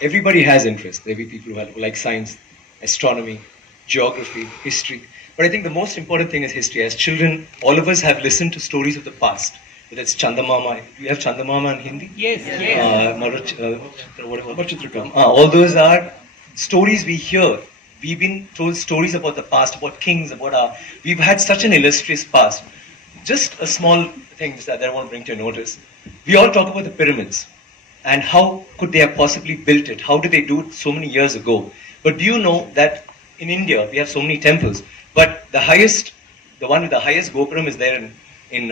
Everybody has interest. There will be people who like science, astronomy, geography, history. But I think the most important thing is history. As children, all of us have listened to stories of the past. Whether it's Chandamama, do you have Chandamama in Hindi? Yes, yes. All those are stories we hear. We've been told stories about the past, about kings, about our. We've had such an illustrious past. Just a small thing that I want to bring to your notice. We all talk about the pyramids and how could they have possibly built it? How did they do it so many years ago? But do you know that in India we have so many temples, but the one with the highest Gopuram is there in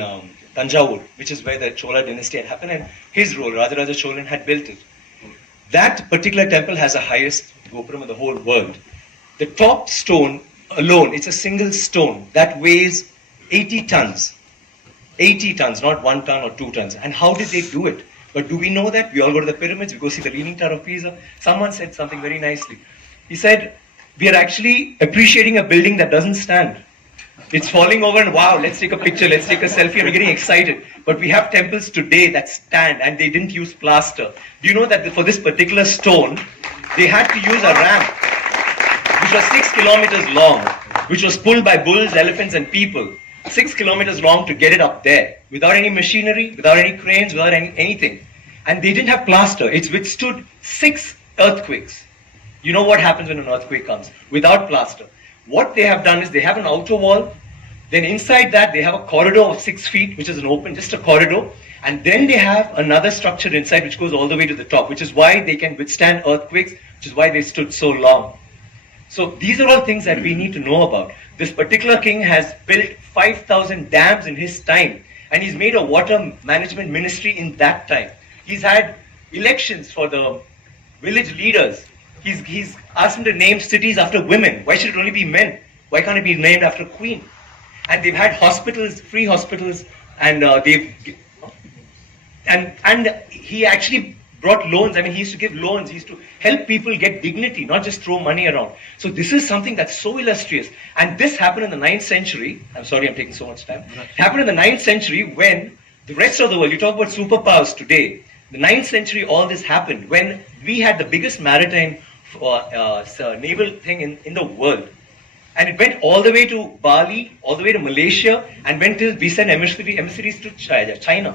Tanjavur, which is where the Chola dynasty had happened, and his role, Rajaraja Cholan, had built it. That particular temple has the highest Gopuram in the whole world. The top stone alone, it's a single stone that weighs 80 tons. 80 tons, not 1 ton or 2 tons. And how did they do it? But do we know that? We all go to the pyramids, we go see the Leaning Tower of Pisa. Someone said something very nicely. He said, we are actually appreciating a building that doesn't stand. It's falling over and wow, let's take a picture, let's take a selfie, and we're getting excited. But we have temples today that stand and they didn't use plaster. Do you know that for this particular stone, they had to use a ramp, which was 6 kilometers long, which was pulled by bulls, elephants, and people. 6 kilometers long to get it up there, without any machinery, without any cranes, without anything. And they didn't have plaster. It's withstood 6 earthquakes. You know what happens when an earthquake comes? Without plaster. What they have done is they have an outer wall, then inside that they have a corridor of 6 feet, which is an open, just a corridor, and then they have another structure inside which goes all the way to the top, which is why they can withstand earthquakes, which is why they stood so long. So these are all things that we need to know about. This particular king has built 5,000 dams in his time, and he's made a water management ministry in that time. He's had elections for the village leaders. He's asked them to name cities after women. Why should it only be men? Why can't it be named after a queen? And they've had hospitals, free hospitals, and he actually brought loans. I mean, he used to give loans. He used to help people get dignity, not just throw money around. So this is something that's so illustrious. And this happened in the 9th century. I'm sorry I'm taking so much time. It happened in the 9th century when the rest of the world, you talk about superpowers today, the 9th century all this happened when we had the biggest maritime naval thing in the world. And it went all the way to Bali, all the way to Malaysia, and went till we sent emissaries to China.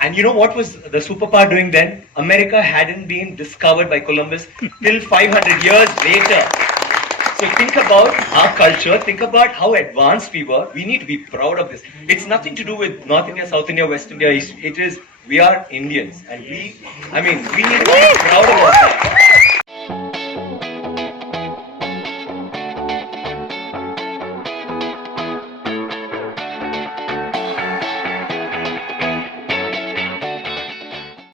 And you know what was the superpower doing then? America hadn't been discovered by Columbus till 500 years later. So think about our culture, think about how advanced we were. We need to be proud of this. It's nothing to do with North India, South India, West India. It is, we are Indians. And we need to be proud of ourselves.